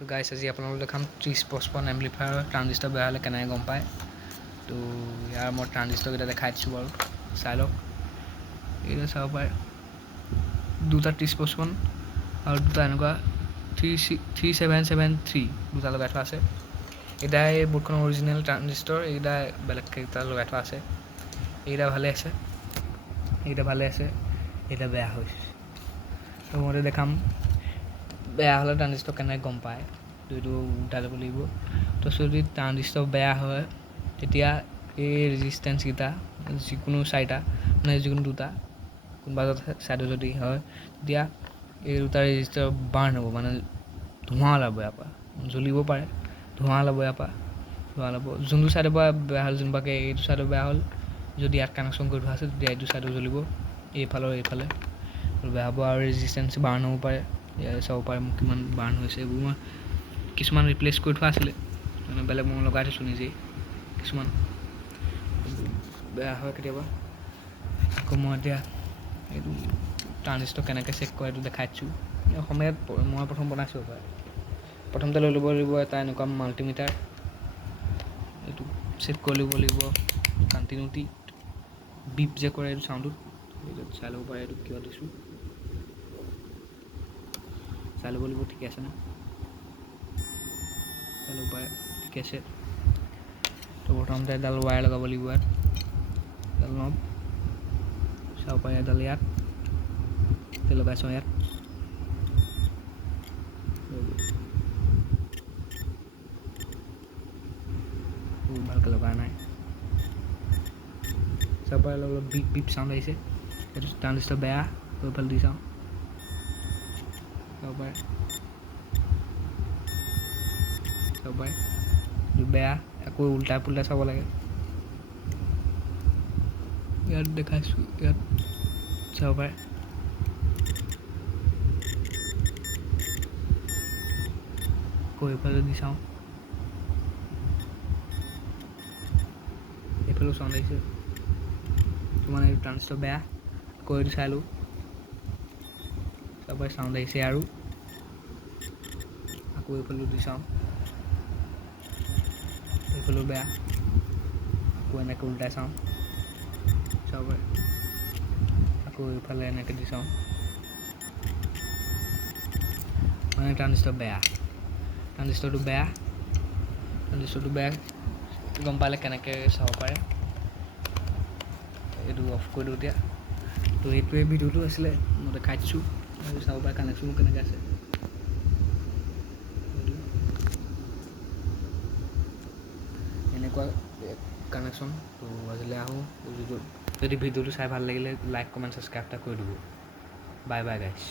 তো গাইছ আজি আপোনালোকক দেখাম 3055 এম্প্লিফায়াৰ ট্ৰানজিষ্টাৰ বেয়া হ'লে কেনেকৈ গম পায়। তো ইয়াৰ মই ট্ৰানজিষ্টাৰকেইটা দেখাই দিছোঁ বাৰু, চাই লওক। এইটো চাব পাৰে, দুটা 3055 আৰু দুটা এনেকুৱা 3773 দুটা লগাই থোৱা আছে। এইটা এই বোৰ্ডখনৰ অৰিজিনেল ট্ৰানজিষ্টাৰ, এইকেইটা বেলেগকৈ লগাই থোৱা আছে। এইকেইটা ভালে আছে, এইটা বেয়া হৈছে। তো মই দেখাম বেয়া হ'লে ট্ৰানজিষ্টাৰ কেনেকৈ গম পায়। তো এইটো উল্টাই ল'ব লাগিব। তো যদি ট্ৰানজিষ্টাৰ বেয়া হয় তেতিয়া এই ৰেজিষ্টেঞ্চকেইটা যিকোনো চাৰিটা, মানে যিকোনো দুটা, কোনোবা ছাইডে যদি হয় তেতিয়া এই দুটা ৰেজিষ্টাৰ বাৰ্ণ হ'ব, মানে ধোঁৱা ওলাব ইয়াৰ পৰা, জ্বলিব পাৰে, ধোঁৱা ওলাব ইয়াৰ পৰা, যোনটো ছাইডৰ পৰা বেয়া হ'ল, যেনিবাকৈ এইটো ছাইডৰ বেয়া হ'ল, যদি ইয়াত কানেকশ্যন কৰি থোৱা আছে তেতিয়া এইটো ছাইডো জ্বলিব, এইফালে বেয়া হ'ব। আৰু ৰেজিষ্টেঞ্চ বাৰ্ণ হ'ব পাৰে, চাব পাৰে মোক কিমান বাৰ্ণ হৈছে। এইবোৰ মই কিছুমান ৰিপ্লেচ কৰি থোৱা আছিলে, মানে বেলেগ মই লগাই থৈছোঁ নিজেই। কিছুমান বেয়া হয় কেতিয়াবা। আকৌ মই এতিয়া এইটো ট্ৰানজিষ্টাৰ কেনেকৈ চেক কৰে এইটো দেখাই দিছোঁ। অসমীয়াত মই প্ৰথম বনাইছোঁ পাৰে। প্ৰথমতে লৈ ল'ব লাগিব এটা এনেকুৱা মাল্টিমিটাৰ, এইটো চেক কৰি ল'ব লাগিব কণ্টিনিউটি, বিপ যে কৰে এইটো চাউণ্ডটোত, এইটো চাই ল'ব পাৰে। এইটো কিয় দিছোঁ চাই ল'ব লাগিব, ঠিকে আছে নে, চাই ল'ব পাৰে, ঠিকে আছে। তো প্ৰথমতে এডাল ৱায়াৰ লগাব লাগিব ইয়াত, এডাল নব চাব পাৰে, এডাল ইয়াত লগাইছোঁ, ইয়াত ভালকৈ লগা নাই, চাব পাৰে অলপ বিপ বিপ চাউণ্ড আহিছে, এইটো ট্ৰানজিষ্টাৰ বেয়া। এইফালে দি চাওঁ, চাব পাৰে বেয়া। আকৌ উল্টাই পুল্টাই চাব লাগে, ইয়াত দেখাইছোঁ, ইয়াত চাব পাৰে। আকৌ এইফালে দি চাওঁ, এইফালেও চাউণ্ড আহিছে, মানে এইটো ট্ৰানজিষ্টাৰ বেয়া। আকৌ এইটো চাই লওঁ, চাব পাৰে চাউণ্ড আহিছে আৰু। আকৌ এইফালেও দি চাওঁ, এইফালেও বেয়া। আকৌ এনেকৈ উল্টাই চাওঁ, চাব পাৰে। আকৌ এইফালে এনেকৈ দি চাওঁ, মানে ট্ৰানজিষ্টাৰ বেয়া। ট্ৰানজিষ্টাৰটো বেয়া গম পালে কেনেকৈ চাব পাৰে। এইটো অফ কৰি দিওঁ এতিয়া। তো এইটোৱে ভিডিঅ'টো আছিলে, মই দেখাই দিছোঁ, চাব পাৰে কানেকশ্যনো কেনেকৈ আছে। এনেকুৱা কানেকশ্যন। তো আজিলৈ আহোঁ, যদি ভিডিঅ'টো চাই ভাল লাগিলে লাইক কমেণ্ট ছাবস্ক্ৰাইব এটা কৰি দিব। বাই বাই গাইছ।